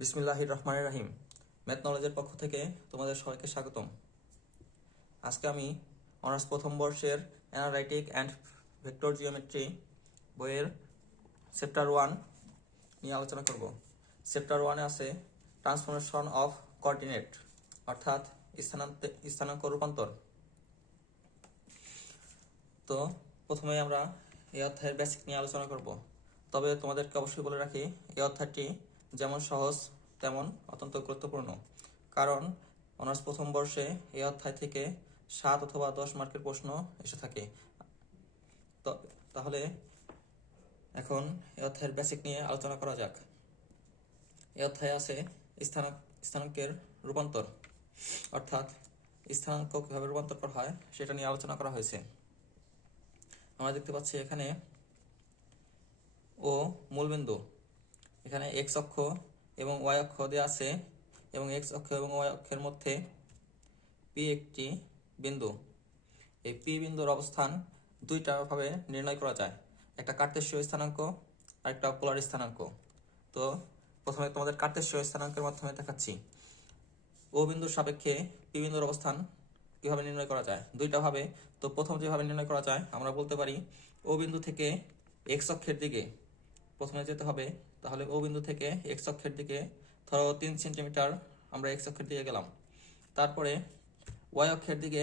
বিসমিল্লাহির রহমানির রহিম। ম্যাথ নলেজের পক্ষ থেকে তোমাদের সবাইকে স্বাগতম। আজকে আমি অনার্স প্রথম বর্ষের অ্যানালাইটিক অ্যান্ড ভেক্টর জিওমেট্রি বইয়ের চ্যাপ্টার 1 নিয়ে আলোচনা করব। চ্যাপ্টার 1-এ আছে ট্রান্সফরমেশন অফ কোঅর্ডিনেট, অর্থাৎ স্থানাঙ্ক রূপান্তর। তো প্রথমে আমরা এই অধ্যায়ের বেসিক নিয়ে আলোচনা করব। তবে তোমাদেরকে অবশ্যই বলে রাখি, এই অধ্যায়টি যেমন সহজ তেমন অত্যন্ত গুরুত্বপূর্ণ, কারণ অনার্স প্রথম বর্ষে এই অধ্যায় থেকে 7 অথবা 10 মার্কের প্রশ্ন এসে থাকে। তো তাহলে এখন এই অধ্যায়ের বেসিক নিয়ে আলোচনা করা যাক। এই অধ্যায়ে আছে স্থানাঙ্কের রূপান্তর, অর্থাৎ স্থানাঙ্ক কীভাবে রূপান্তর করা হয় সেটা নিয়ে আলোচনা করা হয়েছে। আমরা দেখতে পাচ্ছি এখানে ও মূলবিন্দু, এখানে এক্স অক্ষ এবং ওয়াই অক্ষ দেওয়া আছে, এবং এক্স অক্ষ এবং ওয়াই অক্ষের মধ্যে পি একটি বিন্দু। এই পি বিন্দুর অবস্থান দুইটা ভাবে নির্ণয় করা যায়, একটা কার্তেশীয় স্থানাঙ্ক আর একটা পোলার স্থানাঙ্ক। তো প্রথমে তোমাদের কার্তেশীয় স্থানাঙ্কের মাধ্যমে দেখাচ্ছি। ও বিন্দুর সাপেক্ষে পি বিন্দুর অবস্থান কিভাবে নির্ণয় করা যায় দুইটা ভাবে। তো প্রথম যেভাবে নির্ণয় করা যায়, আমরা বলতে পারি ও বিন্দু থেকে এক্স অক্ষের দিকে প্রথমে যেতে হবে। তাহলে ও বিন্দু থেকে এক্স অক্ষের দিকে ধরো 3 সেন্টিমিটার আমরা এক্স অক্ষের দিকে গেলাম। তারপরে ওয়াই অক্ষের দিকে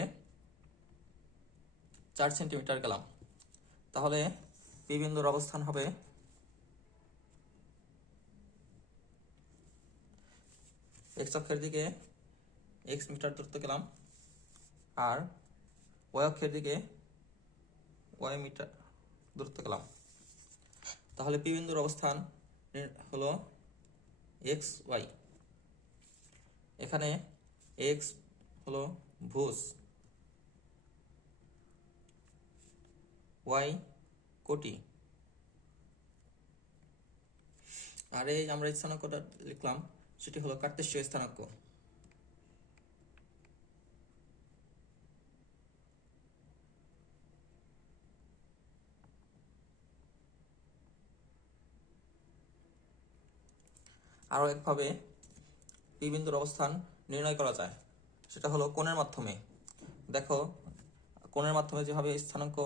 4 সেন্টিমিটার গেলাম। তাহলে পি বিন্দুর অবস্থান হবে এক্স অক্ষের দিকে এক্স মিটার দূরত্ব গেলাম, আর ওয়াই অক্ষের দিকে ওয়াই মিটার দূরত্ব গেলাম। তাহলে পি বিন্দুর অবস্থান হলো এক্স ওয়াই। এখানে এক্স হলো ভুজ, ওয়াই কোটি, আর এই আমরা স্থানাঙ্কটা লিখলাম সেটি হলো কার্তেশীয় স্থানাঙ্ক। আরও একভাবে পি বিন্দুর অবস্থান নির্ণয় করা যায়, সেটা হলো কোণের মাধ্যমে। দেখো, কোণের মাধ্যমে যেভাবে স্থানাঙ্ক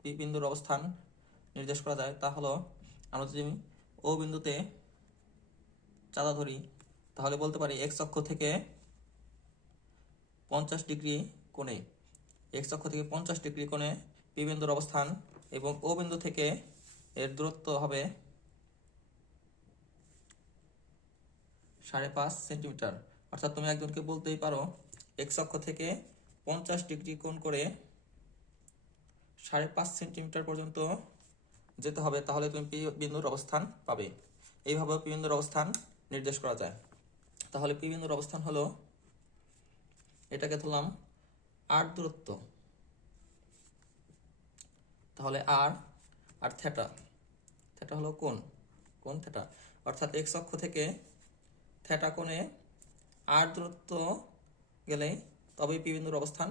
পি বিন্দুর অবস্থান নির্দেশ করা যায় তা হলো, আমরা যদি ও বিন্দুতে চাঁদা ধরি তাহলে বলতে পারি এক্স অক্ষ থেকে 50 ডিগ্রি কোণে, এক্স অক্ষ থেকে 50 ডিগ্রি কোণে পি বিন্দুর অবস্থান, এবং ও বিন্দু থেকে এর দূরত্ব হবে 5.5 সেন্টিমিটার। অর্থাৎ তুমি একজনকে বলতেই পারো এক্স অক্ষ থেকে 50 ডিগ্রি কোণ করে 5.5 সেন্টিমিটার পর্যন্ত যেতে হবে, তাহলে তুমি পি বিন্দুর অবস্থান পাবে। এইভাবে পি বিন্দুর অবস্থান নির্দেশ করা যায়। তাহলে পি বিন্দুর অবস্থান হলো, এটাকে ধরলাম আর দূরত্ব, তাহলে আর আর থিটা, থিটা হলো কোণ থিটা, অর্থাৎ এক্স অক্ষ থেকে থিটা কোণে আর দূরত্ব গেলে তবেই পি বিন্দুর অবস্থান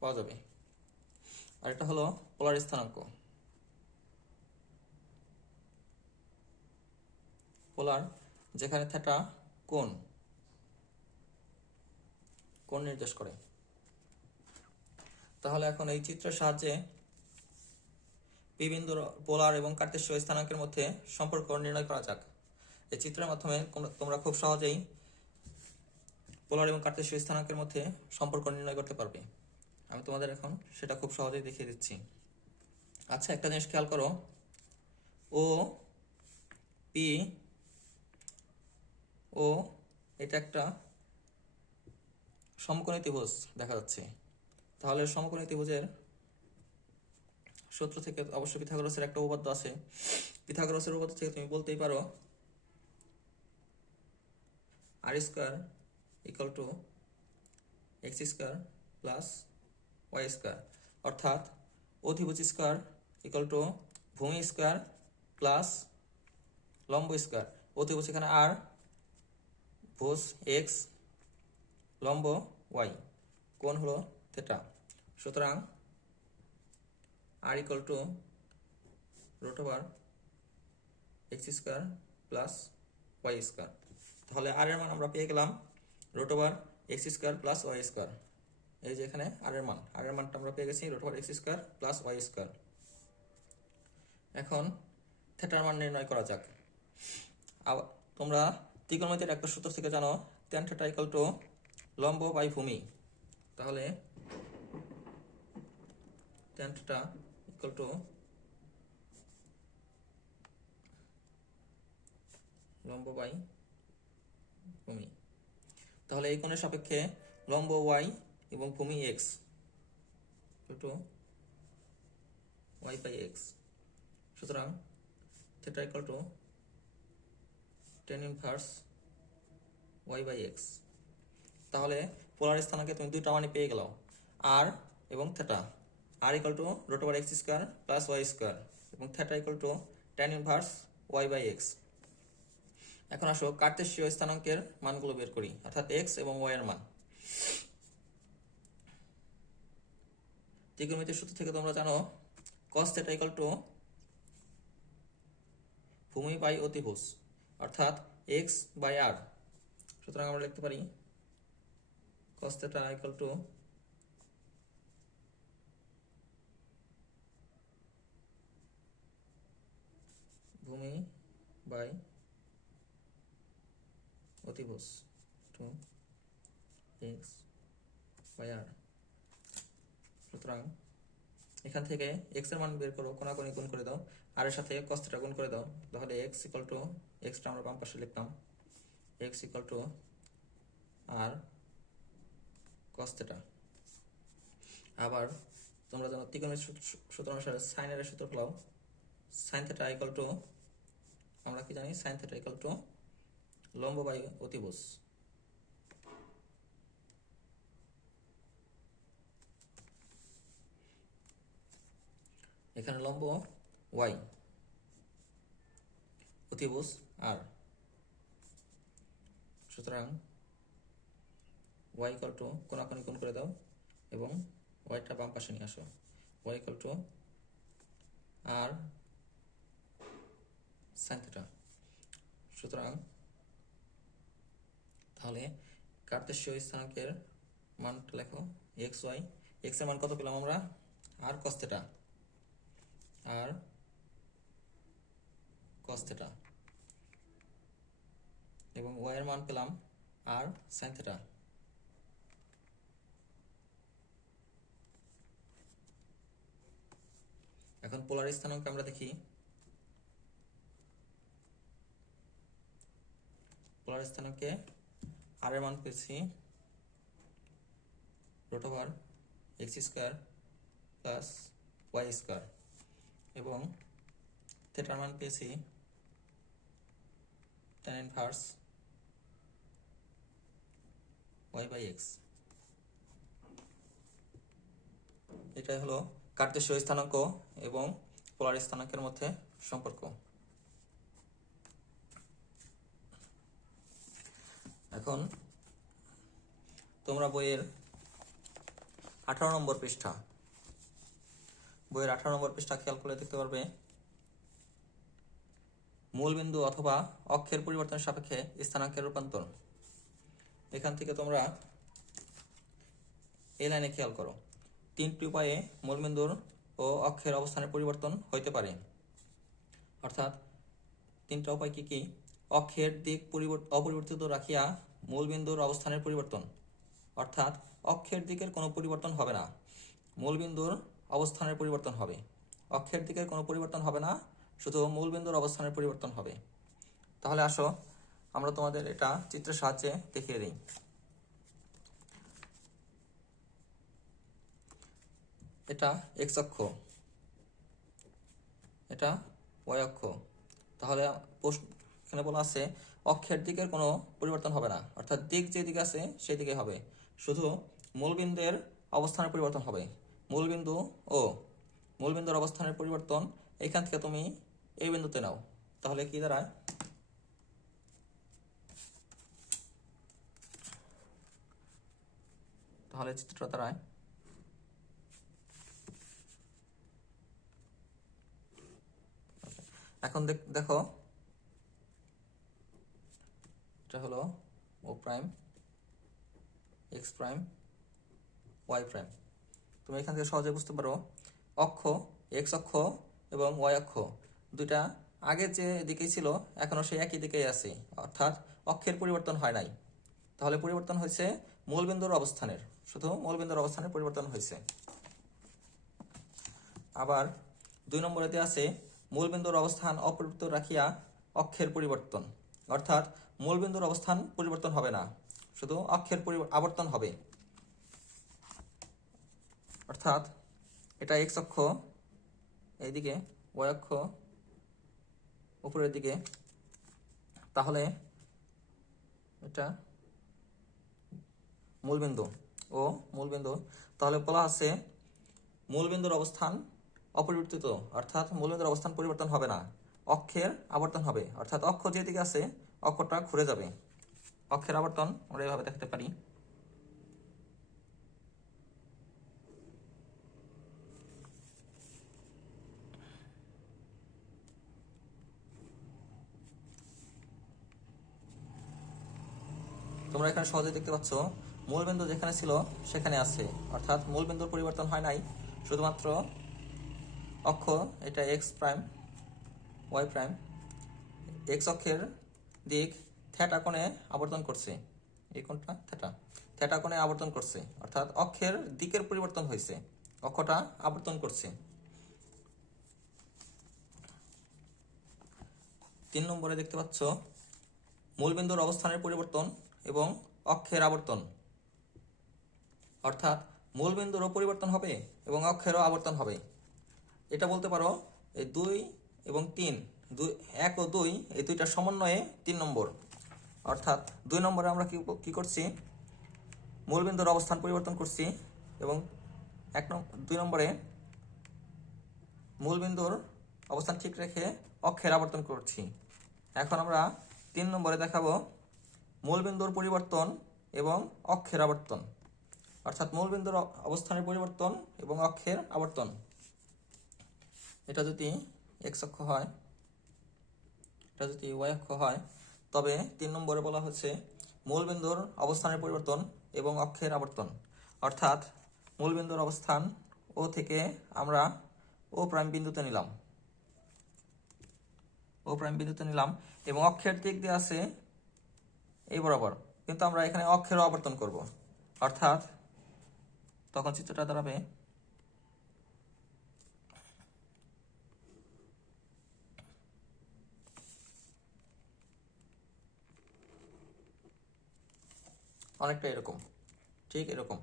পাওয়া যাবে। আর এটা হলো পোলার স্থানাঙ্ক। পোলার, যেখানে থিটা কোণ নির্দেশ করে। তাহলে এখন এই চিত্রের সাহায্যে পি বিন্দুর পোলার এবং কার্তেশীয় স্থানাঙ্কের মধ্যে সম্পর্ক নির্ণয় করা যাক। এই চিত্রের মাধ্যমে তোমরা খুব সহজেই পোলার এবং কার্তেশীয় স্থানাঙ্কের মধ্যে সম্পর্ক নির্ণয় করতে পারবে। আমি তোমাদের এখন সেটা খুব সহজেই দেখিয়ে দিচ্ছি। আচ্ছা, একটা জিনিস খেয়াল করো, ও পি ও এটা একটা সমকোণী ত্রিভুজ দেখা যাচ্ছে। তাহলে সমকোণী ত্রিভুজের সূত্র থেকে অবশ্যই পিথাগোরাসের একটা উপপাদ্য আছে। পিথাগোরাসের উপপাদ্য থেকে তুমি বলতেই পারো R square equal to X square plus Y square, অর্থাৎ অধিভুজ স্কোয়ার ইকুয়াল টু ভূমি স্কোয়ার প্লাস লম্ব স্কোয়ার। অধিভুজ এখানে আর, ভুজ এক্স, লম্ব ওয়াই, কোণ হলো থিটা। সুতরাং R equal to root over X square plus Y square. তাহলে আর এর মান আমরা পেয়ে গেলাম √x² + y²। এই যে এখানে আর এর মানটা আমরা পেয়ে গেছি √x² + y²। এখন থিটার মান নির্ণয় করা যাক। তোমরা ত্রিকোণমিতির একটা সূত্র থেকে জানো tan θ = লম্ব বাই ভূমি। তাহলে tan θ = লম্ব বাই ভূমি। তাহলে এই কোণের সাপেক্ষে লম্ব y এবং ভূমি x y/x। সুতরাং θ = tan ইনভার্স y/x। তাহলে পোলার স্থানাঙ্কে তুমি দুইটা মানে পেয়ে গেল, r এবং θ। r = √x² + y² এবং θ = tan ইনভার্স y/x। এখন আসো কার্তেশীয় স্থানাঙ্কের মানগুলো বের করি, অর্থাৎ x এবং y এর মান। ত্রিকোণমিতির সূত্র থেকে তোমরা জানো cos θ = ভূমি বাই অতিভুজ, অর্থাৎ x/r। সুতরাং আমরা লিখতে পারি cos θ = ভূমি বাই অতিভুজ টু x/r। সুতরাং এখান থেকে x এর মান বের করো, কোণাকুণি গুণ করে দাও, আর এর সাথে cos θ গুণ করে দাও। তাহলে x আমরা বাম পাশে লিখলাম x = r cos θ। আবার তোমরা জানো ত্রিকোণমিতির সূত্র অনুসারে sin এর সূত্র ফেলাও। sin θ আমরা কি জানি? sin θ = লম্ব বাই অতিভুজ। এখানে লম্ব y, অতিভুজ r। সুতরাং y = কোণাকুণি গুণ করে দাও এবং yটা বাম পাশে নিয়ে আসো। y = r sin θ। সুতরাং তাহলে কার্তেশীয় স্থানাঙ্কের মানটা লেখো x y। x এর মান কত পেলাম আমরা? r cos θ, r cos θ, এবং y এর মান পেলাম r sin θ। এখন পোলার স্থানাঙ্ক আমরা দেখি। পোলার স্থানাঙ্কে r এর মান পেয়েছি √x² + y² এবং থিটার মান পেয়েছি tan ইনভার্স y/x। এটাই হলো কার্তেশীয় স্থানাঙ্ক এবং পোলার স্থানাঙ্কের মধ্যে সম্পর্ক। এখন তোমরা বইয়ের 18 নম্বর পৃষ্ঠা খেয়াল করে দেখতে পারবে মূলবিন্দু অথবা অক্ষের পরিবর্তনের সাপেক্ষে স্থানাঙ্কের রূপান্তর। এখান থেকে তোমরা এই লাইনে খেয়াল করো, 3টি উপায়ে মূলবিন্দুর ও অক্ষের অবস্থানের পরিবর্তন হইতে পারে। অর্থাৎ 3টা উপায় কি কি? অক্ষের দিক অপরিবর্তিত রাখিয়া মূলবিন্দুর অবস্থানের পরিবর্তন, অর্থাৎ অক্ষের দিকের কোনো পরিবর্তন হবে না, মূলবিন্দুর অবস্থানের পরিবর্তন হবে। অক্ষের দিকের কোনো পরিবর্তন হবে না, শুধু মূলবিন্দুর অবস্থানের পরিবর্তন হবে। তাহলে আসো আমরা তোমাদের এটা চিত্রের সাহায্যে দেখিয়ে দিই। এটা x অক্ষ, এটা y অক্ষ। তাহলে এখানে বলা আছে অক্ষের দিকের কোনো পরিবর্তন হবে না, অর্থাৎ দিক যে দিকে আছে সেই দিকে হবে, শুধু মূলবিন্দুর অবস্থানের পরিবর্তন হবে। মূলবিন্দুর অবস্থানের পরিবর্তন এখান থেকে তুমি এই বিন্দুতে নাও, তাহলে কি দাঁড়ায়? তাহলে চিত্রটা দাঁড়ায় এখন দেখো এটা হলো O prime, X prime, Y prime. তুমি এখান থেকে সহজে বুঝতে পারো অক্ষ, এক্স অক্ষ এবং ওয়াই অক্ষ দুইটা আগে যে দিকেই ছিল এখনও সেই একই দিকেই আছে, অর্থাৎ অক্ষের পরিবর্তন হয় নাই। তাহলে পরিবর্তন হয়েছে মূলবিন্দুর অবস্থানের, শুধু মূলবিন্দুর অবস্থানের পরিবর্তন হয়েছে। আবার 2 নম্বরে দেওয়া আছে মূলবিন্দুর অবস্থান অপরিবর্তিত রাখিয়া অক্ষের পরিবর্তন, অর্থাৎ মূলবিন্দুর অবস্থান পরিবর্তন হবে না, শুধু অক্ষের আবর্তন হবে। অর্থাৎ এটা এক্স অক্ষ এইদিকে, ওয়াই অক্ষ উপরের দিকে, তাহলে এটা মূলবিন্দু ও মূলবিন্দু, তাহলে বলা আছে মূলবিন্দুর অবস্থান অপরিবর্তিত, অর্থাৎ মূলবিন্দুর অবস্থান পরিবর্তন হবে না, অক্ষের আবর্তন হবে, অর্থাৎ অক্ষ যেদিকে আছে অক্ষটা ঘুরে যাবে। অক্ষের আবর্তন আমরা এভাবে দেখাতে পারি। তোমরা এখানে সহজে দেখতে পাচ্ছ মূলবিন্দু যেখানে ছিল সেখানে আছে, অর্থাৎ মূলবিন্দুর পরিবর্তন হয় নাই, শুধুমাত্র অক্ষ, এটা x prime, Y prime, x অক্ষের দিক থিটা কোণে আবর্তন করছে, এই কোণটা থিটা, থিটা কোণে আবর্তন করছে, অর্থাৎ অক্ষের দিকের পরিবর্তন হয়েছে, অক্ষটা আবর্তন করছে। 3 নম্বরে দেখতে পাচ্ছ মূলবিন্দুর অবস্থানের পরিবর্তন এবং অক্ষের আবর্তন, অর্থাৎ মূলবিন্দুরও পরিবর্তন হবে এবং অক্ষেরও আবর্তন হবে। এটা বলতে পারো এই 2 এবং 3, 1 ও 2 এই দুইটা সমন্বয়ে 3 নম্বর। অর্থাৎ 2 নম্বরে আমরা কি করছি, মূলবিন্দুর অবস্থান পরিবর্তন করছি এবং 2 নম্বরে মূলবিন্দুর অবস্থান ঠিক রেখে অক্ষের আবর্তন করছি। এখন আমরা 3 নম্বরে দেখাবো মূলবিন্দুর পরিবর্তন এবং অক্ষের আবর্তন, অর্থাৎ মূলবিন্দুর অবস্থানের পরিবর্তন এবং অক্ষের আবর্তন। এটা যদি এক্স অক্ষ হয়, এটা যদি ওয়াই অক্ষ হয়, তবে 3 নম্বরে বলা হচ্ছে মূলবিন্দুর অবস্থানের পরিবর্তন এবং অক্ষের আবর্তন, অর্থাৎ মূলবিন্দুর অবস্থান ও থেকে আমরা ও প্রাইম বিন্দুতে নিলাম, ও প্রাইম বিন্দুতে নিলাম এবং অক্ষের দিক দিয়ে আছে এই বরাবর, কিন্তু আমরা এখানে অক্ষেরও আবর্তন করব, অর্থাৎ তখন চিত্রটা দাঁড়াবে অনেকটা এরকম, ঠিক এরকম।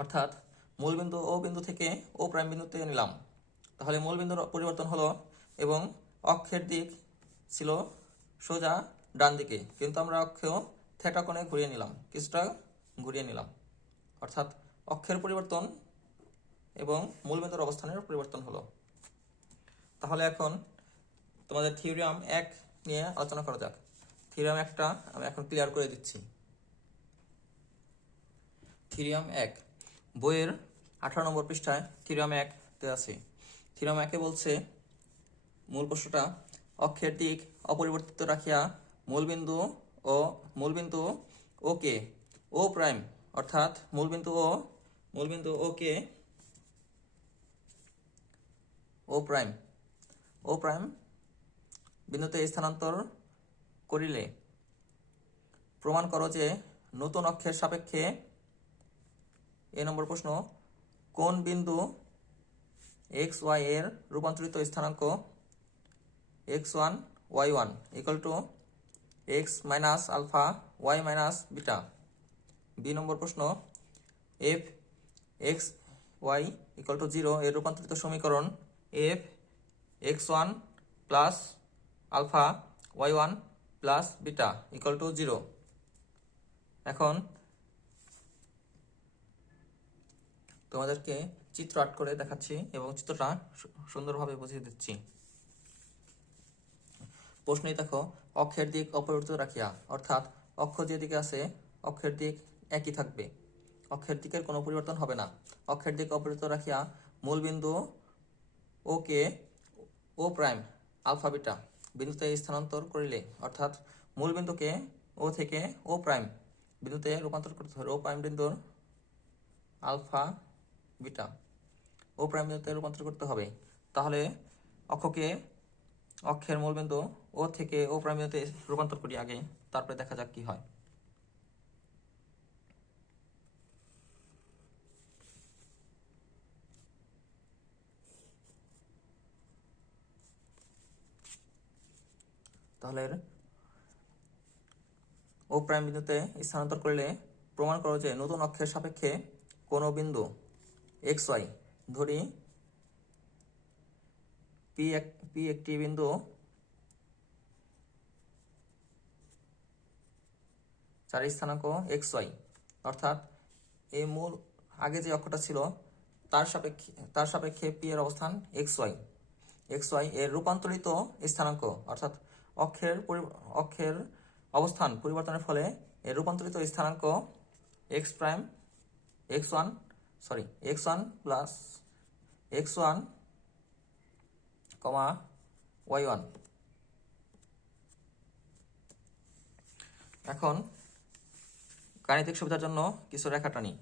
অর্থাৎ মূলবিন্দু ও বিন্দু থেকে ও প্রাইম বিন্দুতে নিলাম, তাহলে মূলবিন্দুর পরিবর্তন হলো এবং অক্ষের দিক ছিল সোজা ডান দিকে, কিন্তু আমরা অক্ষ থিটা কোণে ঘুরিয়ে নিলাম, কিছুটা ঘুরিয়ে নিলাম, অর্থাৎ অক্ষের পরিবর্তন এবং মূলবিন্দুর অবস্থানের পরিবর্তন হলো। তাহলে এখন তোমাদের থিওরিয়াম 1 নিয়ে আলোচনা করা যাক। থিওরিয়াম 1টা আমি এখন ক্লিয়ার করে দিচ্ছি। থিওরিয়াম 1 বইয়ের 18 নম্বর পৃষ্ঠায় থিওরিয়াম 1 আছে। থিওরিয়াম 1 বলছে, মূল প্রশ্নটা, অক্ষের দিক অপরিবর্তিত রাখিয়া মূলবিন্দু ও কে ও প্রাইম, অর্থাৎ মূলবিন্দু ও কে ও প্রাইম বিন্দুতে স্থানান্তর করিলে প্রমাণ করো যে নতুন অক্ষের সাপেক্ষে, এ নম্বর প্রশ্ন, কোন বিন্দু এক্স ওয়াই এর রূপান্তরিত স্থানাঙ্ক x1 y1 equal two x minus alpha y minus beta. B number প্রশ্ন, F x Y equal to 0 এর রূপান্তরিত সমীকরণ F x1 plus alpha y1 plus beta equal to 0। এখন তোমাদেরকে চিত্র আর্ট করে দেখাচ্ছি এবং চিত্রটা সুন্দরভাবে বুঝিয়ে দিচ্ছি। প্রশ্নেই দেখো, অক্ষের দিক অপরিবর্তিত রাখিয়া, অর্থাৎ অক্ষ যেদিকে আছে অক্ষের দিক একই থাকবে, অক্ষের দিকের কোনো পরিবর্তন হবে না। অক্ষের দিক অপরিবর্তিত রাখিয়া মূলবিন্দু ও কে ও প্রাইম আলফা বিটা বিন্দুতে স্থানান্তর করিলে, অর্থাৎ মূল বিন্দুকে ও থেকে ও প্রাইম বিন্দুতে রূপান্তর করতে হবে। ও প্রাইম বিন্দুর আলফা বিটা ও প্রাইম বিন্দুতে রূপান্তর করতে হবে। তাহলে অক্ষের মূল বিন্দু ও থেকে ও প্রাইম বিন্দুতে রূপান্তর করি আগে, তারপরে দেখা যাক কি হয়। তাহলে ও প্রাইম বিন্দুতে স্থানান্তর করলে প্রমাণ করো যে নতুন অক্ষের সাপেক্ষে কোনো বিন্দু এক্স ওয়াই, ধরি পি একটি বিন্দু যার স্থানাঙ্ক এক্স ওয়াই, অর্থাৎ এই মূল আগে যে অক্ষটা ছিল তার সাপেক্ষে পি এর অবস্থান এক্স ওয়াই এর রূপান্তরিত স্থানাঙ্ক, অর্থাৎ অক্ষের অবস্থান পরিবর্তনের ফলে এর রূপান্তরিত স্থানাঙ্ক x one plus x one comma y one. এখন গাণিতিক সুবিধার জন্য কিছু রেখা টানি।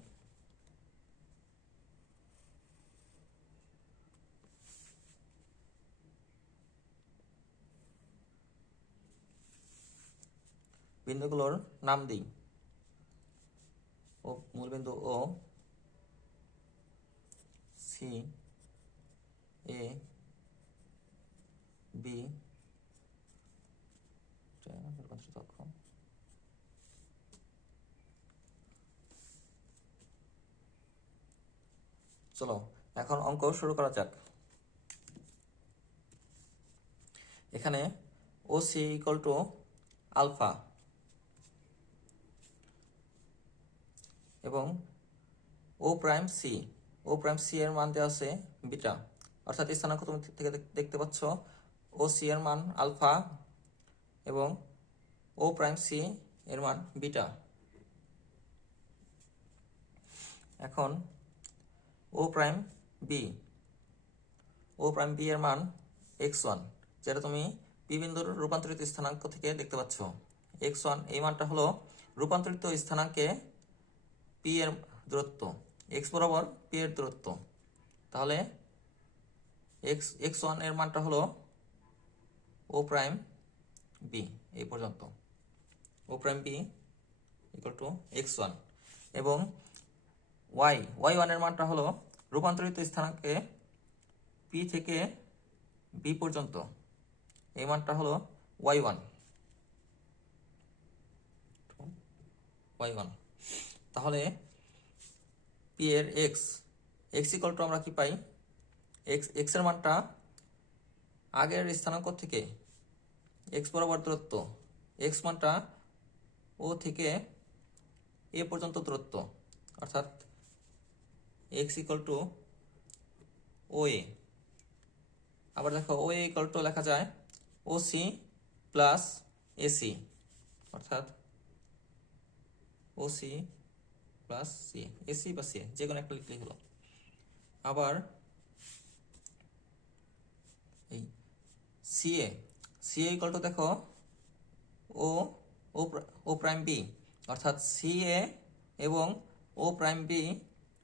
বিন্দুগুলোর নাম দিই। ও মূল বিন্দু ও, সি, এ, বি, চলো এখন অঙ্ক শুরু করা যাক। এখানে ও সি ইকুয়াল টু আলফা এবং ও প্রাইম সি এর মান দেওয়া আছে বিটা, অর্থাৎ স্থানাঙ্ক তুমি থেকে দেখতে পাচ্ছ ও সি এর মান আলফা এবং ও প্রাইম সি এর মান বিটা। এখন ও প্রাইম বি এর মান এক্স ওয়ান, যেটা তুমি পি বিন্দুর রূপান্তরিত স্থানাঙ্ক থেকে দেখতে পাচ্ছ। এক্স ওয়ান এই মানটা হলো রূপান্তরিত স্থানাঙ্কে পি এর দূরত্ব, এক্স বরাবর পি এর দূরত্ব। তাহলে এক্স ওয়ান এর মানটা হলো ও প্রাইম বি, এই পর্যন্ত O prime B equal to x one, এবং ওয়াই ওয়ান এর মানটা হলো রূপান্তরিত স্থানাঙ্কে পি থেকে বি পর্যন্ত, এই মানটা হলো ওয়াই ওয়ান। তাহলে পি এর এক্স ইকুয়াল টু আমরা কি পাই, এক্স এর মানটা আগের স্থানাঙ্ক থেকে এক্স বরাবর দূরত্ব, এক্স মানটা ও থেকে এ পর্যন্ত দূরত্ব, অর্থাৎ এক্স ইকুয়াল টু ও এ। আবার দেখো ও এ ইকুয়াল টু লেখা যায় ও সি প্লাস এসি, অর্থাৎ ও সি প্লাস সি, এসি বা সি যে কোনো একটা লিখলেই হলো। আবার এই সি এ ইকুয়াল টু দেখো ও ও প্রাইম বি, অর্থাৎ সি এ এবং ও প্রাইম বি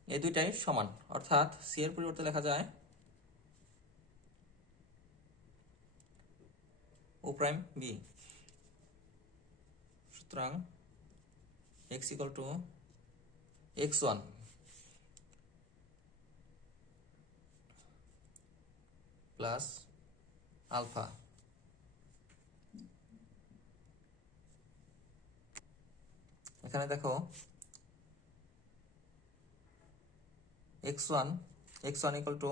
এই দুইটাই সমান, অর্থাৎ সি এর পরিবর্তে লেখা যায় ও প্রাইম বি। সুতরাং x equal to x one plus alpha. এখানে দেখো x one equal to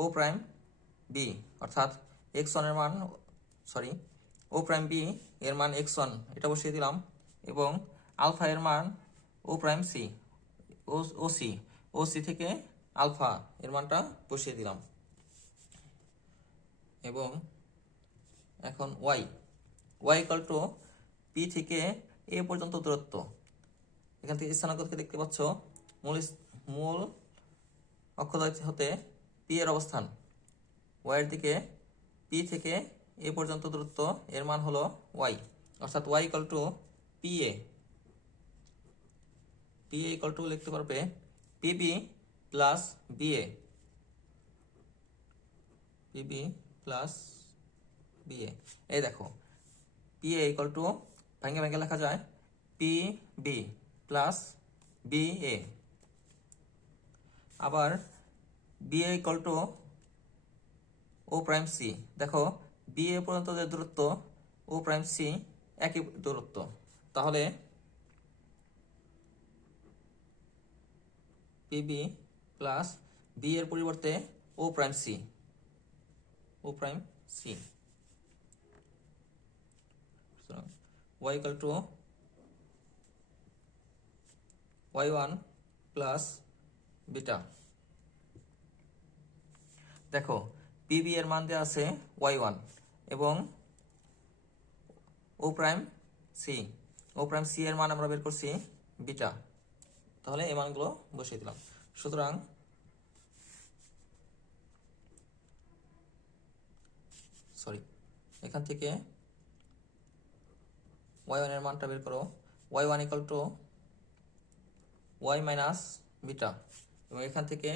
O prime B, অর্থাৎ এক্স ওয়ান এর মান ও প্রাইম বি এর মান এক্স ওয়ান, এটা বসিয়ে দিলাম, এবং আলফা এর মান ও প্রাইম সি ও সি থেকে আলফা এর মানটা বসিয়ে দিলাম। এবং এখন ওয়াই ইকুয়াল টু পি থেকে এ পর্যন্ত দূরত্ব, এখান থেকে স্থানাঙ্ক থেকে দেখতে পাচ্ছ মূল অক্ষদ্বয় হতে পি এর অবস্থান, ওয়াই এর দিকে পি থেকে এ পর্যন্ত দূরত্ব, এর মান হলো ওয়াই, অর্থাৎ y equal two PA equal to লিখতে পারবে PB plus BA plus BA। এই দেখো PA ইকুয়াল টু ভেঙে ভেঙে লেখা যায় PB প্লাস BA, আবার BA equal to O prime C. দেখো BA পর্যন্ত যে দূরত্ব ও প্রাইম সি একই দূরত্ব, তাহলে PB প্লাস বি এর পরিবর্তে O prime C y equal to y1 plus beta. দেখো PB এর মান দেওয়া আছে y1 এবং ও প্রাইম সি এর মান আমরা বের করছি বিটা, তাহলে এই মানগুলো বসিয়ে দিলাম। সুতরাং এখান থেকে y1 এর মানটা বের করো, y1 equal to y minus beta, এবং এখান থেকে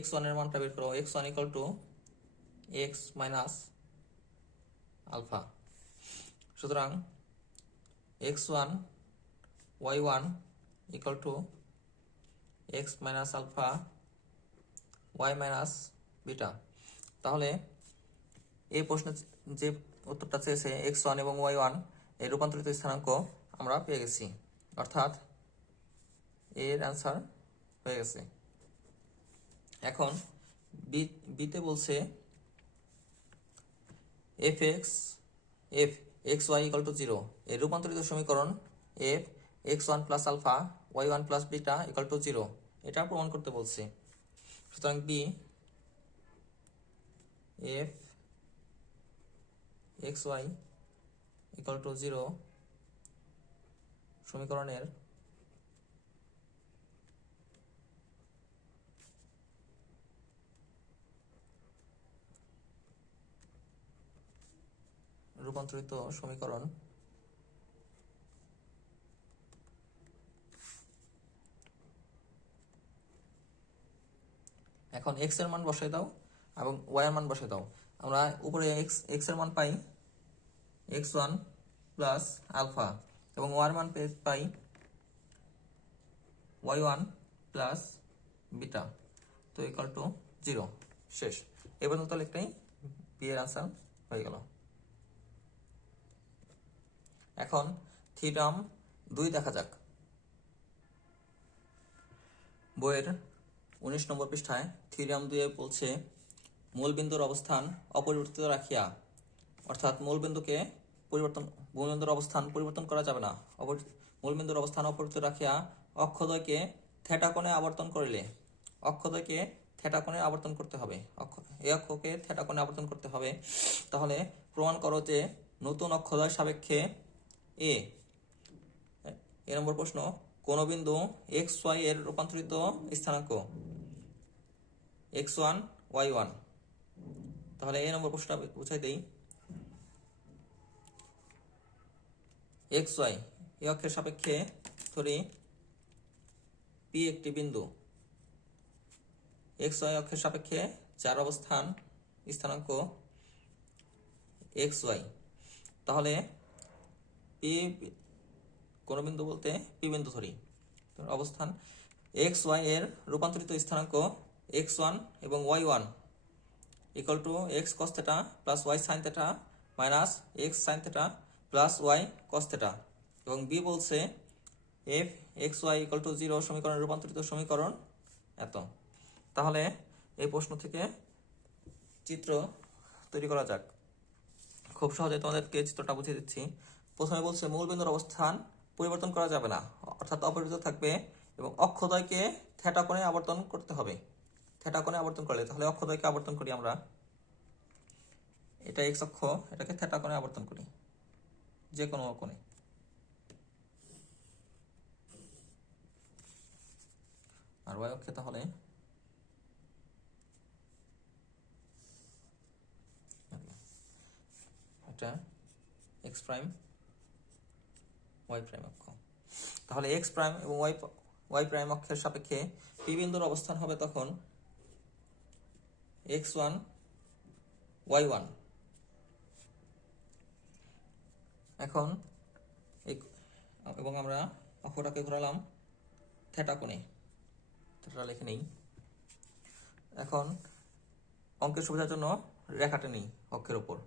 x1 এর মানটা বের করো, x1 equal to x minus alpha. সুতরাং x1 y1 equal two x minus alpha y minus beta. তাহলে এই প্রশ্নে যে উত্তরটা চেয়েছে x1 এবং y1 এর রূপান্তরিত স্থানাঙ্ক আমরা পেয়ে গেছি, অর্থাৎ এর অ্যান্সার হয়ে গেছে। এখন বিতে বলছে f xy ইকুয়াল টু 0 এর রূপান্তরিত সমীকরণ f x1 plus alpha y1 plus beta equal to 0 এটা প্রমাণ করতে বলছে। সুতরাং b f xy equal to 0 সমীকরণের রূপান্তরিত সমীকরণ এখন x এর মান বসাই দাও এবং y এর মান বসাই দাও। আমরা উপরে x এর মান পাই x1 প্লাস আলফা এবং y এর মান পাই y1 প্লাস বিটা, তো ইকুয়াল টু 0। শেষ। এবার তো লিখলেই বি এর আনসার হয়ে গেল। এখন থিওরাম 2 দেখা যাক। বইয়ের 19 নম্বর পৃষ্ঠায় থিওরাম 2 বলছে মূলবিন্দুর অবস্থান অপরিবর্তিত রাখিয়া, অর্থাৎ মূলবিন্দুর অবস্থান পরিবর্তন করা যাবে না। মূলবিন্দুর অবস্থান অপরিবর্তিত রাখিয়া অক্ষদ্বয়কে থিটা কোণে আবর্তন করিলে, অক্ষদ্বয়কে থিটা কোণে আবর্তন করতে হবে, এই অক্ষকে থিটা কোণে আবর্তন করতে হবে। তাহলে প্রমাণ করো যে নতুন অক্ষদ্বয় সাপেক্ষে এ নম্বর প্রশ্ন কোন বিন্দু xy এর রূপান্তরিত স্থানাঙ্ক x1 y1। তাহলে এই নম্বর প্রশ্নটা বুঝাই দেই। xy এই অক্ষের সাপেক্ষে ধরি p একটি বিন্দু, xy অক্ষের সাপেক্ষে যার অবস্থান স্থানাঙ্ক xy। তাহলে কোন বিন্দু বলতে p বিন্দু ধরি, অবস্থান xy এর রূপান্তরিত স্থানাঙ্ক x1 এবং y1 equal two x cos θ plus y sin θ minus x sin θ plus y cos θ, এবং b বলছে f xy ইকুয়াল টু 0 সমীকরণের রূপান্তরিত সমীকরণ এত। তাহলে এই প্রশ্ন থেকে চিত্র তৈরি করা যাক। খুব সহজে তোমাদেরকে চিত্রটা বুঝিয়ে দিচ্ছি। প্রথমে বলছে মূলবিন্দুর অবস্থান পরিবর্তন করা যাবে না, অর্থাৎ অপরিবর্তিত থাকবে, এবং অক্ষদ্বয়কে থিটা কোণে আবর্তন করতে হবে। থিটা কোণে আবর্তন করলে, তাহলে অক্ষদ্বয়কে আবর্তন করি আমরা, এটা x অক্ষ, এটাকে থিটা কোণে আবর্তন করি, যে কোনো কোণে। আর y অক্ষে তাহলে এটা x প্রাইম ওয়াই প্রাইম অক্ষ। তাহলে এক্স প্রাইম এবং ওয়াই প্রাইম অক্ষের সাপেক্ষে পি বিন্দুর অবস্থান হবে তখন x1 y1। এখন এবং আমরা অক্ষটাকে ঘোরালাম থিটা কোণে, থিটা লিখে নেই। এখন অঙ্কের সুবিধার জন্য রেখাটা নেই অক্ষের উপর।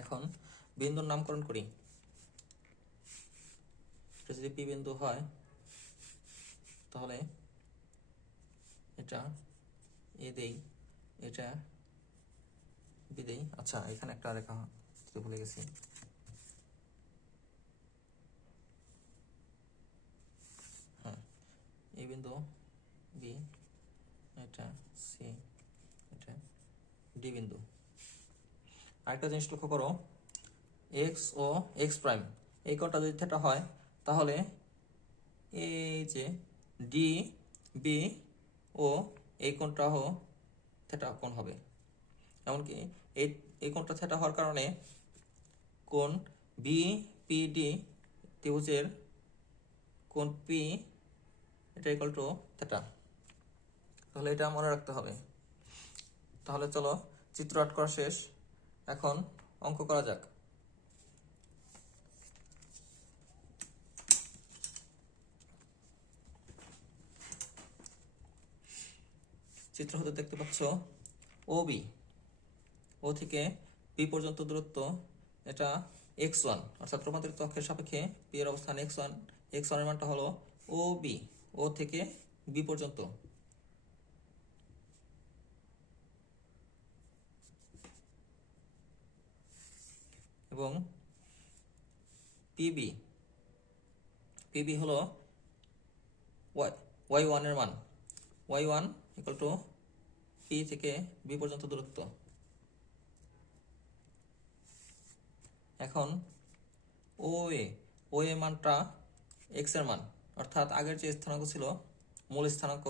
এখন বিন্দুর নামকরণ করি। যদি পি বিন্দু হয় তাহলে এটা এ দেই, এটা বি দেই। আচ্ছা, এখানে একটা রেখা ভুলে গেছি। হ্যাঁ, এই বিন্দু বি, এটা সি, এটা ডি বিন্দু। আরেকটা জিনিস লক্ষ্য করো, এক্স ও এক্স প্রাইম এই কোণটা যদি থিটা হয় তাহলে এই যে ডি বি ও এই কোণটাও থিটা কোণ হবে। এমনকি এই কোণটা থিটা হওয়ার কারণে কোণ বি পি ডি ত্রিভুজের কোণ পি এটা ইকুয়াল টু থিটা। তাহলে এটা মনে রাখতে হবে। তাহলে চলো চিত্র আট করা শেষ, এখন অঙ্ক করা যাক। চিত্র হতে দেখতে পাচ্ছ ও বি, ও থেকে বি পর্যন্ত দূরত্ব এটা x1, অর্থাৎ রূপান্তরিত অক্ষের সাপেক্ষে পি এর অবস্থান x1, x1 এর মানটা হলো ও বি, ও থেকে বি পর্যন্ত। এবং পিবি, পিবি হলো y1 এর মান, y1 ইকুয়াল টু পি থেকে বি পর্যন্ত দূরত্ব। এখন ও এ মানটা এক্স এর মান, অর্থাৎ আগের যে স্থানাঙ্ক ছিল মূল স্থানাঙ্ক,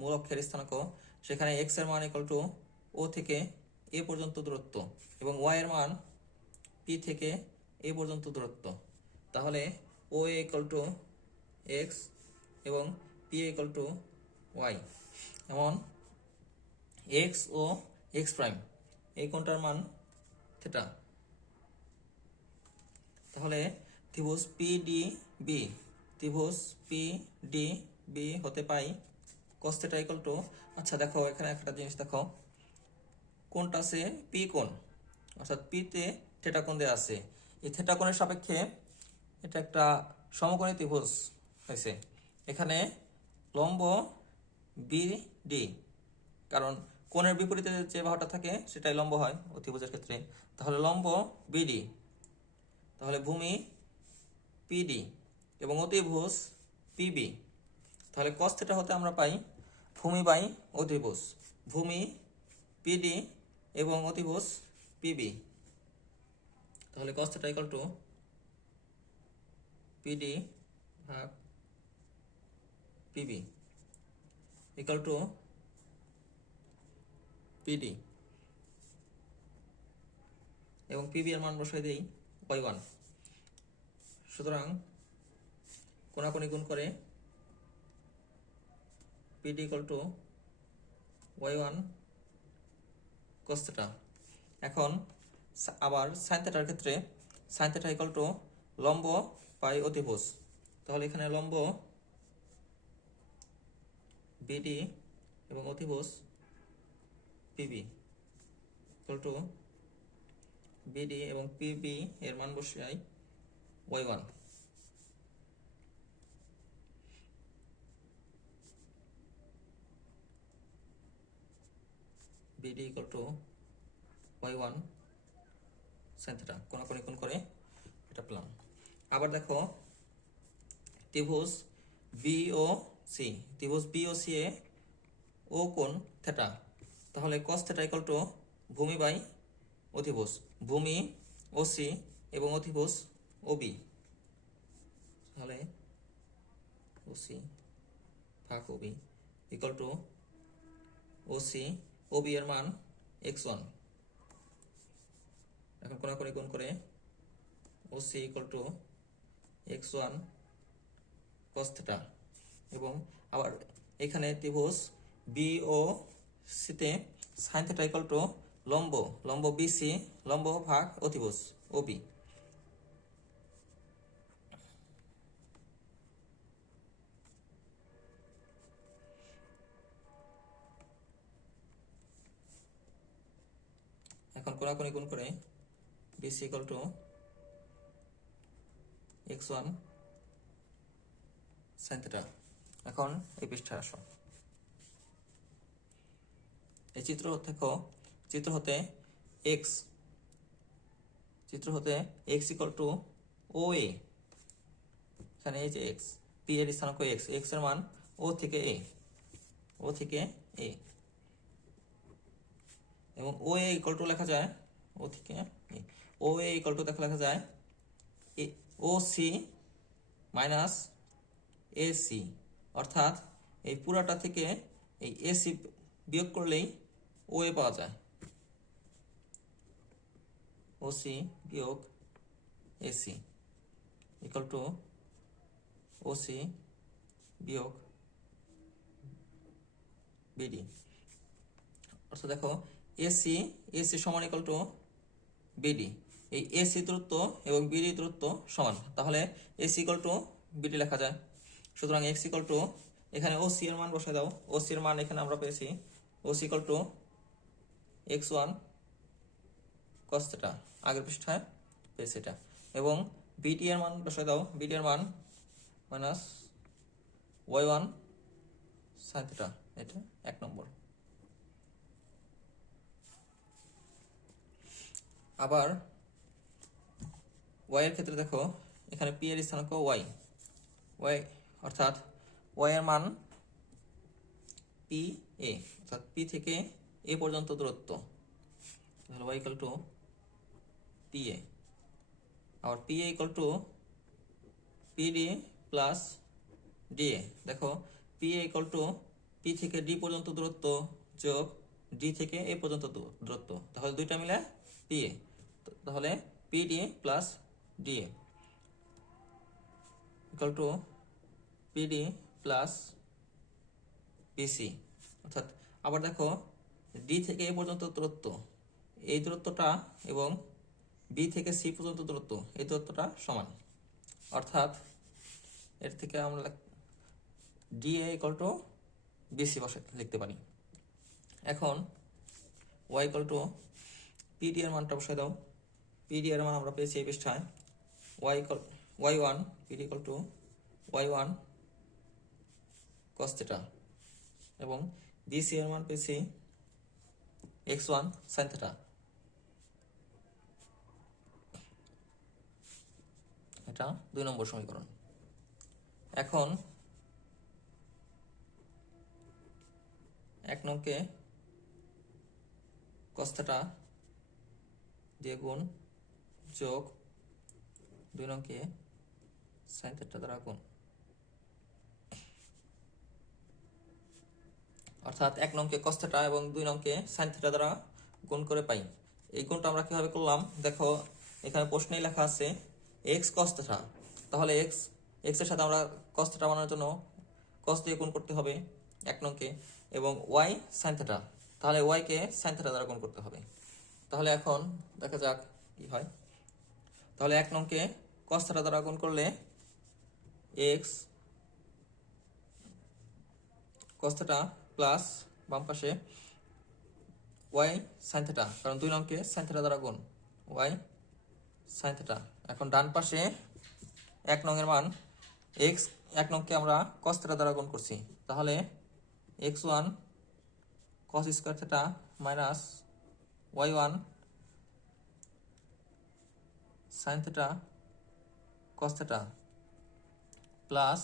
মূল অক্ষের স্থানাঙ্ক, সেখানে এক্স এর মান ইকুয়াল টু ও থেকে এ পর্যন্ত দূরত্ব এবং ওয়াই এর মান পি থেকে এ পর্যন্ত দূরত্ব। তাহলে O A equal to x এবং P A equal to y. এমন এক্স ও এক্স প্রাইম এই কোণটার মান থিটা। তাহলে ত্রিভুজ PDB, ত্রিভুজ PDB হতে পাই cos থিটা ইকুয়াল টু, আচ্ছা দেখো এখানে একটা জিনিস দেখো, কোণটা আছে পি কোণ, অর্থাৎ পিতে থিটা কোণ দেওয়া আছে। এই থিটা কোণের সাপেক্ষে এটা একটা সমকোণী ত্রিভুজ হয়েছে। এখানে লম্ব BD, কারণ কোণের বিপরীতে যে বাহুটা থাকে সেটাই লম্ব হয় ত্রিভুজের ক্ষেত্রে। তাহলে লম্ব BD, তাহলে ভূমি PD এবং অতিভুজ PB। তাহলে cos থিটা হতে আমরা পাই ভূমি বাই অতিভুজ, ভূমি PD এবং অতিভুজ PB। তাহলে cos theta equal two PD ভাগ PB ইকুয়াল টু PD এবং PB এর মান বসাই দেই y1। সুতরাং কোণাকুণি গুণ করে PD equal to y1 cos theta. এখন আবার sin থিটার ক্ষেত্রে sin থিটা ইকুয়াল টু লম্ব বাই অতিভুজ। তাহলে এখানে লম্ব BD এবং অতিভুজ PB ইকুয়াল টু BD এবং PB এর মান বসাই y1। BD equal to y1 sin theta, কোণাকুণি কোণ করে এটা পেলাম। আবার দেখো ত্রিভুজ BOC, ত্রিভুজ BOC এ ও কোণ থিটা। তাহলে cos θ ইকুয়াল টু ভূমি বাই অধিভুজ, ভূমি ওসি এবং অধিভুজ ওবি, তাহলে ওসি ভাগ OB equal to OC OB এর মান x1। এখন কোণাকুণি গুণ করে OC equal to x1 cos θ, এবং আবার এখানে ত্রিভুজ বি ও সিতে sin θ ইকুয়াল টু লম্ব বিসি লম্ব ভাগ অতিভুজ ওবি। এখন কোণাকুণি গুণ করে BC equal to x1 sin θ। এখন এই পৃষ্ঠায় আসো। এই চিত্র হতে x ইকুয়াল টু ও এ, এখানে এই যে x, পি এর স্থানাঙ্ক x এর মান ও থেকে এ, এবং ও এ ইকুয়াল টু লেখা যায় লেখা যায় O C minus A C, অর্থাৎ এই পুরাটা থেকে এই এ সি বিয়োগ করলেই ও এ পাওয়া যায়। ও সি বিয়োগ A C equal to O C বিয়োগ বিডি। অর্থাৎ দেখো এসি সমান ইকুয়াল টু বিডি, এই এসি দূরত্ব এবং বিডি দূরত্ব সমান, তাহলে এসি ইকুয়াল টু বিডি লেখা যায়। সুতরাং এক্স ইকুয়াল টু, এখানে ওসি এর মান বসায় দাও, ওসি এর মান এখানে আমরা পেয়েছি OC equal to x1 cos θ, আগের পৃষ্ঠায় পেয়েছি এটা, এবং বিডি এর মান বসায় দাও, বিডি এর মান মাইনাস y1 sin θ, এটা 1 নম্বর। আবার y এর ক্ষেত্রে দেখো, এখানে p এর স্থানাঙ্ক y, অর্থাৎ y এর মান পি এ, অর্থাৎ পি থেকে এ পর্যন্ত দূরত্ব, তাহলে y equal to P A. আবার P A equal to PD plus DA. দেখো P A equal to P থেকে ডি পর্যন্ত দূরত্ব যোগ ডি থেকে এ পর্যন্ত দূরত্ব, তাহলে দুইটা মিলে পি এ, তাহলে PD plus DA equal to PD plus BC. অর্থাৎ আবার দেখো ডি থেকে এ পর্যন্ত দূরত্ব, এই দূরত্বটা এবং বি থেকে সি পর্যন্ত দূরত্ব, এই দূরত্বটা সমান, অর্থাৎ এর থেকে আমরা ডিএ ইকুয়াল টু বিসি বসে লিখতে পারি। এখন ওয়াই ইকুয়াল টু পিডি এর মানটা বসাই দাও, পিডি এর মান আমরা পেয়েছি এই পৃষ্ঠায় y1, PD equal to y1 cos θ, এবং বিসি এর মান পেয়েছি x1 sin θ। এটা 2 নম্বর সমীকরণ। এখন 1 নংকে cos θ দিয়ে গুণ যোগ 2 নংকে sin θ দ্বারা গুণ, অর্থাৎ 1 নংকে cos θ এবং 2 নংকে sin θ দ্বারা গুণ করে পাই। এই গুণটা আমরা কিভাবে করলাম দেখো, এখানে প্রশ্নেই লেখা আছে x cos θ, তাহলে x এর সাথে আমরা cos θ বানানোর জন্য cos দিয়ে গুণ করতে হবে 1 নংকে, এবং y sin θ, তাহলে y কে sin θ দ্বারা গুণ করতে হবে। তাহলে এখন দেখা যাক কি হয়। তাহলে 1 নংকে cos θ দ্বারা গুণ করলে x cos θ প্লাস বাম পাশে y sin θ, কারণ 2 নংকে sin θ দ্বারা গুণ y sin θ। এখন ডান পাশে 1 নং এর মান x, 1 নংকে আমরা cos θ দ্বারা গুণ করছি, তাহলে x1 cos square θ minus y1 sin θ cos θ plus,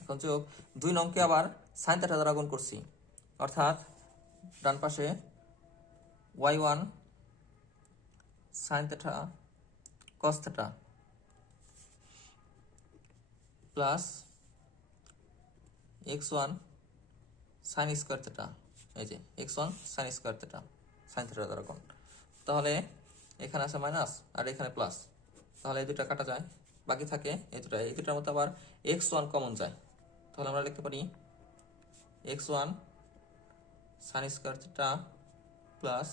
এখন যোগ 2 নংকে আবার sin θ দ্বারা গুণ করছি, অর্থাৎ ডান পাশে y1 sin theta cos theta plus x1 sin square theta, এই যে x1 sin square theta sin theta দ্বারা গুণ। তাহলে এখানে আছে মাইনাস আর এখানে প্লাস, তাহলে এই দুটো কাটা যায়, বাকি থাকে এই দুটো। এই দুটার মধ্যে আবার x1 কমন যায়, তাহলে আমরা লিখতে পারি x1 sin square theta plus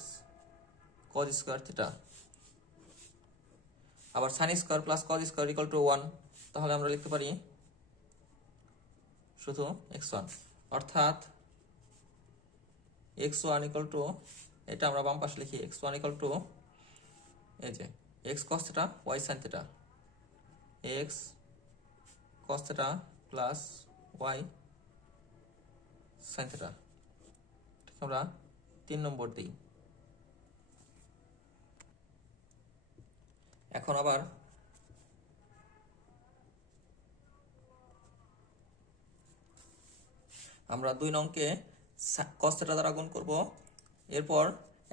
cos square theta. আবার sin square plus cos square equal to 1, তাহলে আমরা লিখতে পারি শুধু x1, অর্থাৎ x1 ইকুয়াল টু, এটা আমরা বাম পাশে লিখি, x1 ইকুয়াল টু এই যে x cos theta y sin theta, x cos theta plus y sin theta. ঠিক আমরা 3 নম্বর দিই। এখন আবার আমরা 2 নংকে cos থিটা দ্বারা গুণ করব, এরপর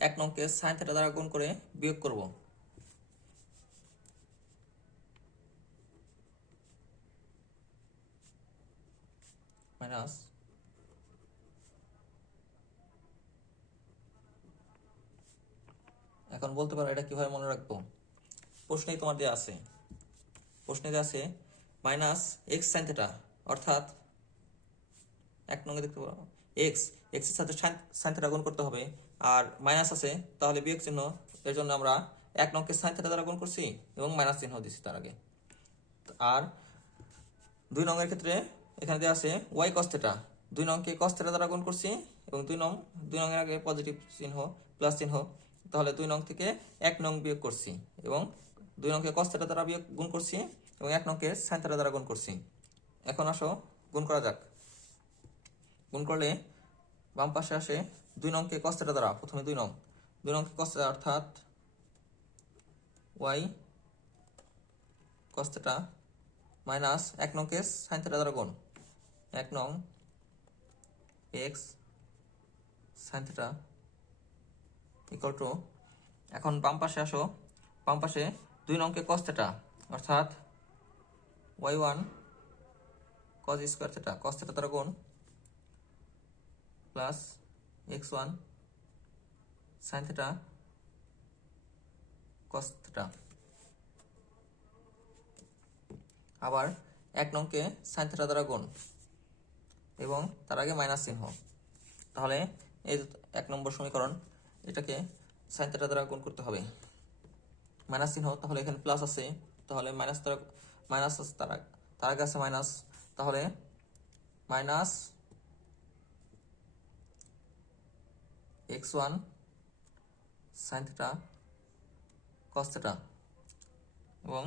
1 নংকে sin থিটা দ্বারা গুণ করে বিয়োগ করব। মাইনাস এখন বলতে পারো এটা কিভাবে মনে রাখবো, প্রশ্নেই তোমার দেওয়া আছে, প্রশ্নে দেওয়া আছে মাইনাস এক্স সাইন থিটা, অর্থাৎ 1 নঙ্গে দেখতে পারো এক্স এর সাথে সাইন থিটা গুণ করতে হবে, আর মাইনাস আছে তাহলে বিয়োগ চিহ্ন, এর জন্য আমরা 1 নংকে সাইন থিটা দ্বারা গুণ করছি এবং মাইনাস চিহ্ন দিচ্ছি তার আগে। আর 2 নংয়ের ক্ষেত্রে এখানে দেওয়া আছে ওয়াই cos থিটা, 2 নংকে cos থিটা দ্বারা গুণ করছি এবং 2 নংয়ের আগে পজিটিভ চিহ্ন প্লাস চিহ্ন, তাহলে 2 নং থেকে 1 নং বিয়োগ করছি এবং 2 নংকে cos থিটা দ্বারা বিয়োগ গুণ করছি এবং 1 নংকে সাইন থিটা দ্বারা গুণ করছি। এখন আসো গুণ করা যাক। গুণ করলে বাম পাশে আসে 2 নংকে cos থিটা দ্বারা, প্রথমে 2 নংকে cos থিটা অর্থাৎ y cos থিটা মাইনাস 1 নংকে সাইন থিটা দ্বারা গুণ 1 নং x sine theta equal to, এখন বাম পাশে আসো, বাম পাশে 2 নংকে cos থিটা অর্থাৎ y1 cos square theta cos theta দ্বারা গুণ plus x1 sin theta cos theta. আবার 1 নংকে sin থিটা দ্বারা গুণ এবং তার আগে মাইনাস চিহ্ন, তাহলে এই 1 নম্বর সমীকরণ, এটাকে sin থিটা দ্বারা গুণ করতে হবে, মাইনাস চিহ্ন, তাহলে এখানে প্লাস আছে, তাহলে মাইনাস দ্বারা মাইনাস আছে, তার আগে আছে মাইনাস, তাহলে minus x1 sin theta cos theta এবং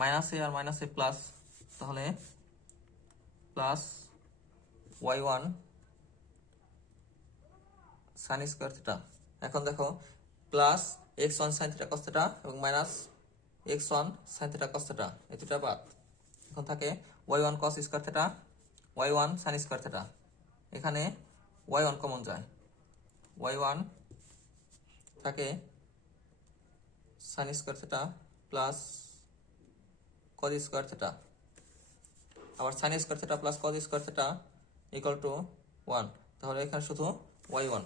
মাইনাসে আর মাইনাসে প্লাস, তাহলে plus y1 sin square theta. এখন দেখো plus x1 sin theta cos theta এবং minus x1 sin theta cos theta, এই দুটো বাদ, এখন থাকে y1 cos square theta y1 sin square theta, এখানে y1 কমন যায়, y1 থাকে sin square theta plus cos square theta, আবার sin square theta plus cos square theta equal to 1, তাহলে এখানে শুধু y1।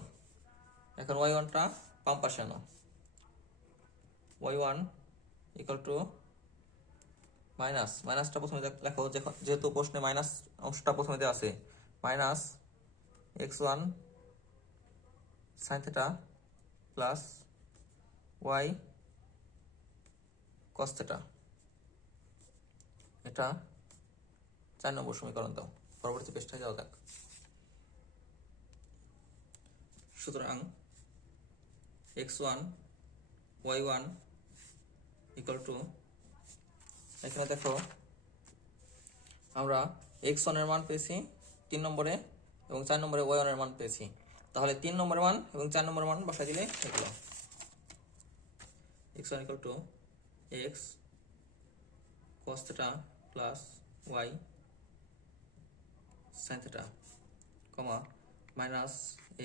এখন y1টা বাম পাশে আনো, y1 ইকুয়াল টু মাইনাসটা প্রথমে লেখো, যেহেতু প্রশ্নে মাইনাস অংশটা প্রথমে দেওয়া আছে, minus x1 sin theta plus y cos theta, এটা 4 নম্বর সমীকরণ দাও। পরবর্তী পৃষ্ঠায় যাওয়া যাক। সুতরাং x1 y1 ইকুয়াল টু, এখানে দেখো আমরা x1 এর মান পেয়েছি 3 নম্বরে এবং 4 নম্বরে y1 এর মান পেয়েছি, তাহলে 3 নম্বরের মান এবং 4 নম্বরের মান বসাই দিলে এগুলো x1 equal to x cos theta plus y sin theta, minus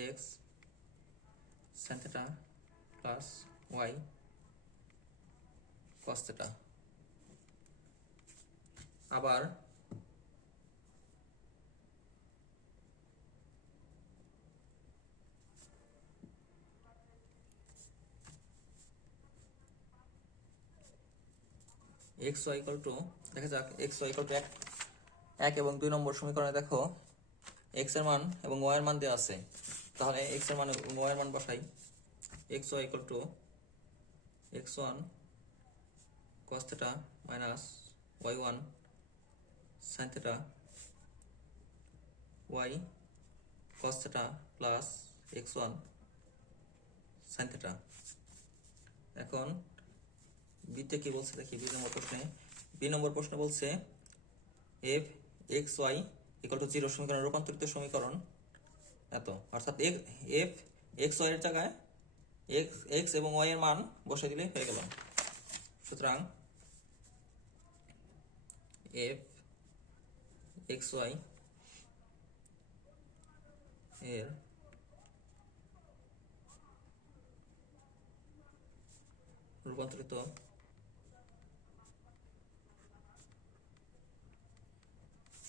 x sine theta plus y cos theta. আবার এক্স ওয়াই ইকুয়াল টু, দেখা যাক এক্স ওয়াই ইকুয়াল টু 1 এবং 2 নম্বর সমীকরণে দেখো এক্স এর মান এবং ওয়াই এর মান দেওয়া আছে, তাহলে এক্স এর মান এবং ওয়াই এর মান বসাই। X Y equal to x one cos theta minus y one sine theta y cos theta plus x one sine theta. এখন বিতে কি বলছে দেখি, বি নম্বর প্রশ্নে বলছে F x Y equal to 0 সমীকরণ রূপান্তরিত সমীকরণ এত, অর্থাৎ এফ এক্স ওয়াই এর জায়গায় এক্স এবং ওয়াই এর মান বসে দিলে হয়ে গেল। সুতরাং এফ এক্স ওয়াই এর রূপান্তরিত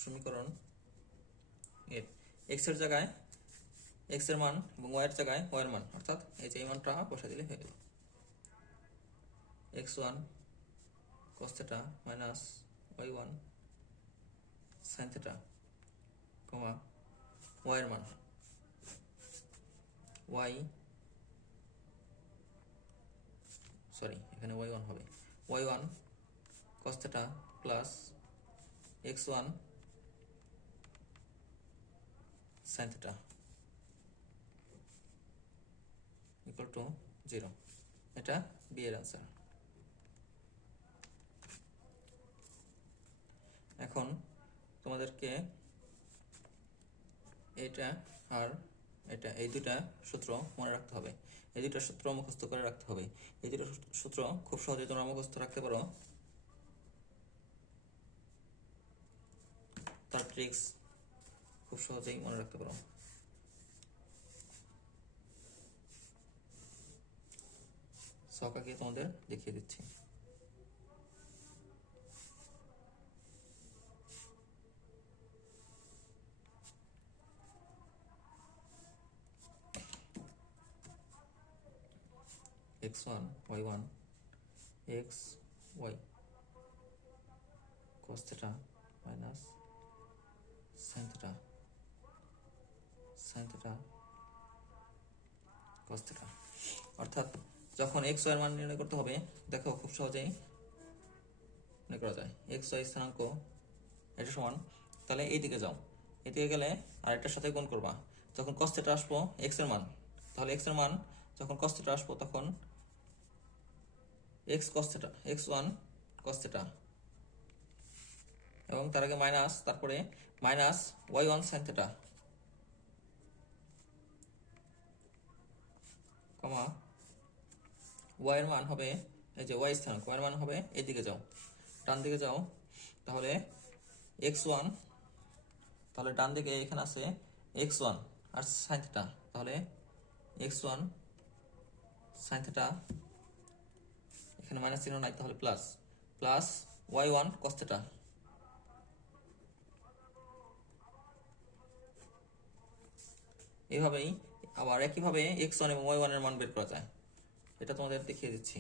সমীকরণ এফ এক্স এর জায়গায় এক্স এর মান এবং ওয়াই এর জায়গায় ওয়াই এর মান, অর্থাৎ এই যে এই মানটা বসে দিলে হয়ে গেল। X one cos theta minus y one sine theta comma y এর মান এখানে ওয়াই ওয়ান হবে y one cos theta plus x one sine theta equal to 0। এটা বি এর আনসার। এখন তোমাদেরকে এটা আর এটা এই দুটা সূত্র মনে রাখতে হবে, এই দুটা সূত্র মুখস্থ করে রাখতে হবে। এই দুটো সূত্র খুব সহজে তোমরা মুখস্থ রাখতে পারো, তার ট্রিক্স খুব সহজেই মনে রাখতে পারো। সকাকে তোমাদের দেখিয়ে দিচ্ছি। x1 y1 x y cos theta minus sin theta cos theta। অর্থাৎ যখন x y এর মান নির্ণয় করতে হবে, দেখো খুব সহজেই মনে করা যায়। x y স্থানাঙ্ক এটা সমান, তাহলে এই দিকে যাও, এদিকে গেলে আরেকটার সাথে গুণ করবা। যখন cos theta আসবো x এর মান, তাহলে x এর মান যখন cos theta আসবো তখন x cos theta x1 cos theta এবং তার আগে মাইনাস, তারপরে মাইনাস y1 sin theta কমা y এর মান হবে এই যে y স্থানাঙ্ক, y এর মান হবে এদিকে যাও, ডান দিকে যাও, তাহলে x1, তাহলে ডান দিকে এখানে আছে x1 আর sin theta, তাহলে x1 sin theta, এখানে মাইনাস চিহ্ন নাই, তাহলে plus plus y1 cos theta। এইভাবেই আবার একইভাবে x1 এবং y1 এর মান বের করা যায়, এটা তোমাদের দেখিয়ে দিচ্ছি।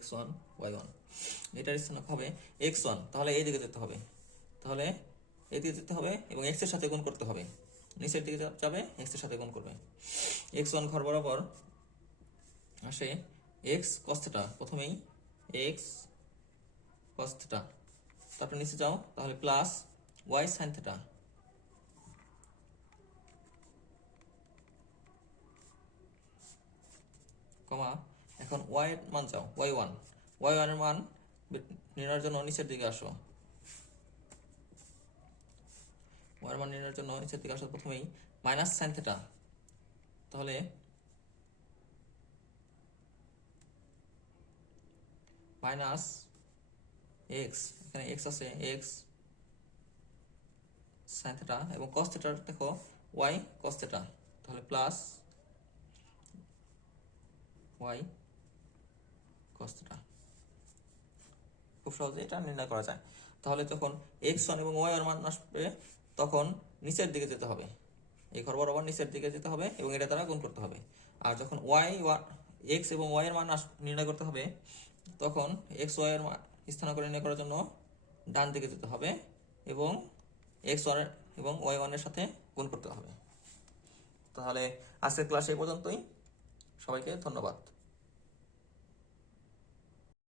x1 y1 এটার স্থানাঙ্ক হবে x1, তাহলে এই দিকে যেতে হবে, তাহলে এদিকে যেতে হবে এবং x এর সাথে গুণ করতে হবে, নিচের দিকে যাবে x এর সাথে গুণ করবে। x1 ঘর বরাবর আসে x cos theta, প্রথমেই x cos theta, তারপর নিচে যাও, তাহলে প্লাস y sin theta কমা এখন y এর মান যাও y1 এর মান নির্ণয়ের জন্য নিচের দিকে আসো, y এর মান নির্ণয়ের জন্য নিচের দিকে আসো, প্রথমেই মাইনাস sin theta, তাহলে মাইনাস x, এখানে x আছে, x সাইন থিটা এবং কস থিটার দেখো ওয়াই কস থিটা, তাহলে প্লাস ওয়াই কস থিটা। খুব সহজে এটা নির্ণয় করা যায়। তাহলে যখন x1 এবং y এর মান আসবে তখন নিচের দিকে যেতে হবে, এই ঘর বরাবর নিচের দিকে যেতে হবে এবং এটা দ্বারা গুণ করতে হবে। আর যখন x এবং y এর মান নির্ণয় করতে হবে তখন x y এর মান স্থানাঙ্ক নির্ণয় করার জন্য ডান দিকে যেতে হবে এবং x1 এবং y1 এর সাথে গুণ করতে হবে। তাহলে আজকের ক্লাস এই পর্যন্তই। সবাইকে ধন্যবাদ।